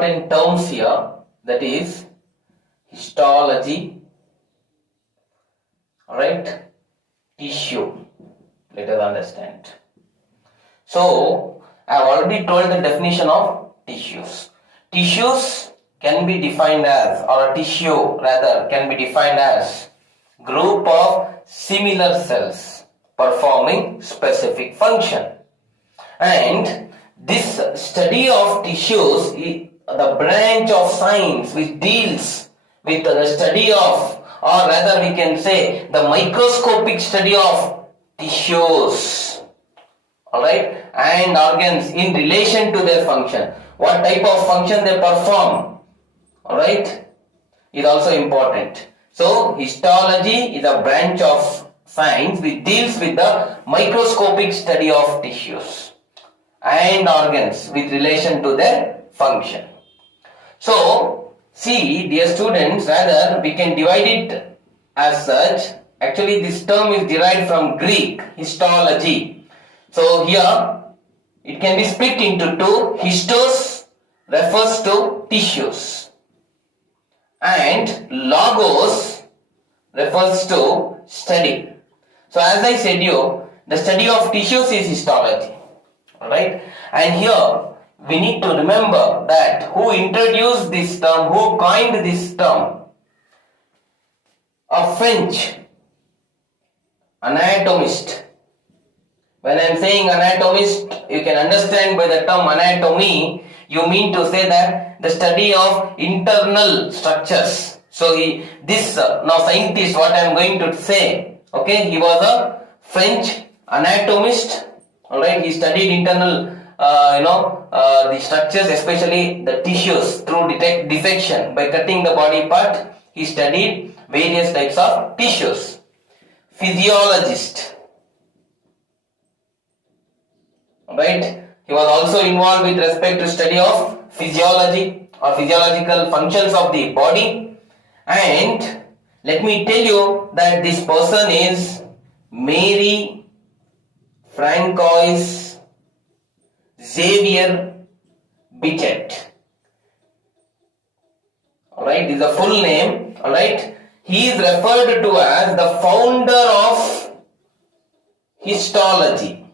important terms here, that is histology, alright, tissue. Let us understand. So, I have already told the definition of tissues. Tissues can be defined as, or a tissue rather can be defined as group of similar cells performing specific function. And this study of tissues is the branch of science which deals with the study of, or rather we can say the microscopic study of tissues, alright, and organs in relation to their function. What type of function they perform, alright, is also important. So, histology is a branch of science which deals with the microscopic study of tissues and organs with relation to their function. So, see, dear students, rather we can divide it as such. Actually, this term is derived from Greek, histology. So, here it can be split into two. Histos refers to tissues and logos refers to study. So, as I said you, the study of tissues is histology. Alright, and here we need to remember that who introduced this term, who coined this term? A French anatomist. When I am saying anatomist, you can understand by the term anatomy, you mean to say that the study of internal structures. So now scientist, what I am going to say, okay, he was a French anatomist. Alright, he studied internal, the structures, especially the tissues through dissection. By cutting the body part, he studied various types of tissues. Physiologist. Alright, he was also involved with respect to study of physiology or physiological functions of the body. And let me tell you that this person is Mary Francois Xavier Bichet. Alright, this is the full name. Alright, he is referred to as the founder of histology.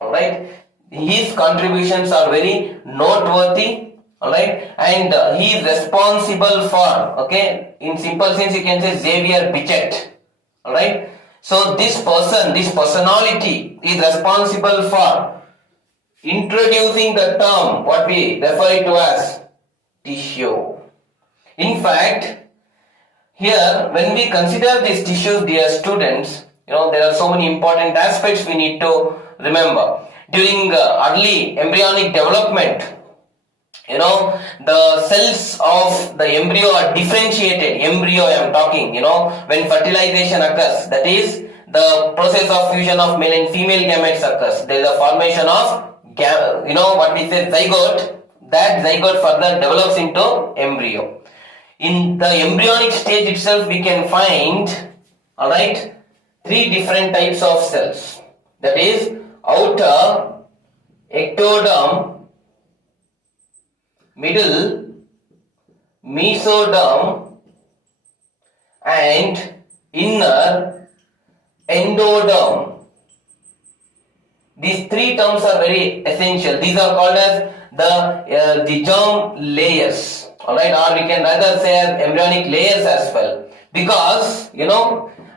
Alright, his contributions are very noteworthy. Alright, and he is responsible for, okay, in simple sense you can say Xavier Bichet. Alright, so this person, this personality is responsible for introducing the term what we refer to as tissue. In fact, here when we consider these tissues, dear students, there are so many important aspects we need to remember. During early embryonic development, the cells of the embryo are differentiated. Embryo I am talking, when fertilization occurs, that is the process of fusion of male and female gametes occurs. There is a formation of, what we say zygote. That zygote further develops into embryo. In the embryonic stage itself, we can find, alright, three different types of cells. That is outer, ectoderm, middle, mesoderm, and inner, endoderm. These three terms are very essential. These are called as the germ layers, alright, or we can rather say as embryonic layers as well, because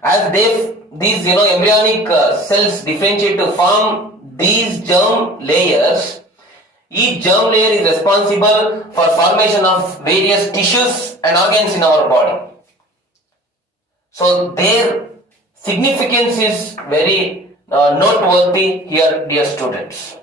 as these embryonic cells differentiate to form these germ layers. Each germ layer is responsible for formation of various tissues and organs in our body. So their significance is very noteworthy here, dear students.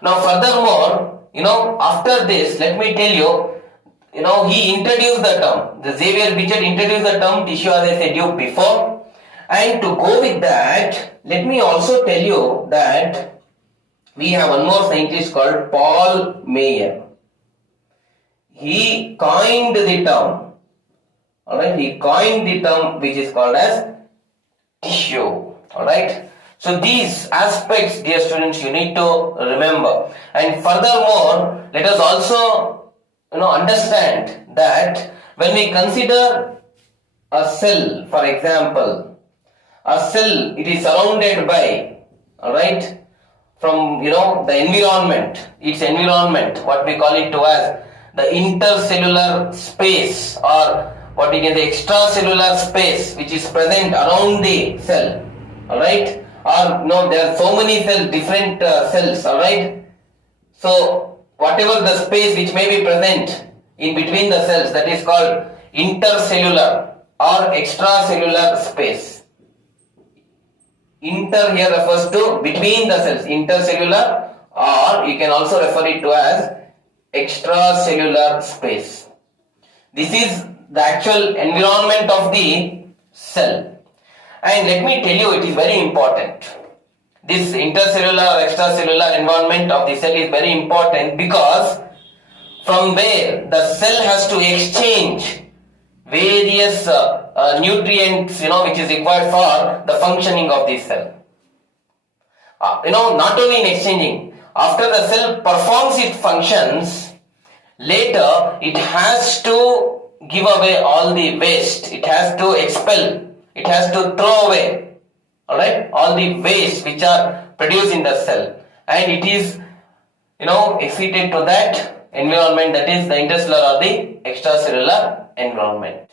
Now furthermore, after this, let me tell you, he introduced the term, the Xavier Bichet introduced the term tissue as I said you before. And to go with that, let me also tell you that we have one more scientist called Paul Mayer. He coined the term, alright, he coined the term which is called as tissue, alright. So these aspects, dear students, you need to remember. And furthermore, let us also understand that when we consider a cell, for example, a cell, it is surrounded by, alright, from the environment, its environment, what we call it to as the intercellular space, or what we can say extracellular space, which is present around the cell, alright, or no, there are so many cells, different cells, alright. So whatever the space which may be present in between the cells, that is called intercellular or extracellular space. Inter here refers to between the cells, intercellular, or you can also refer it to as extracellular space. This is the actual environment of the cell. And let me tell you, it is very important. This intercellular or extracellular environment of the cell is very important because from where the cell has to exchange various nutrients, which is required for the functioning of the cell. Not only in exchanging, after the cell performs its functions, later it has to give away all the waste, it has to expel, it has to throw away, alright, all the waste which are produced in the cell, and it is excited to that environment, that is the intercellular or the extracellular environment.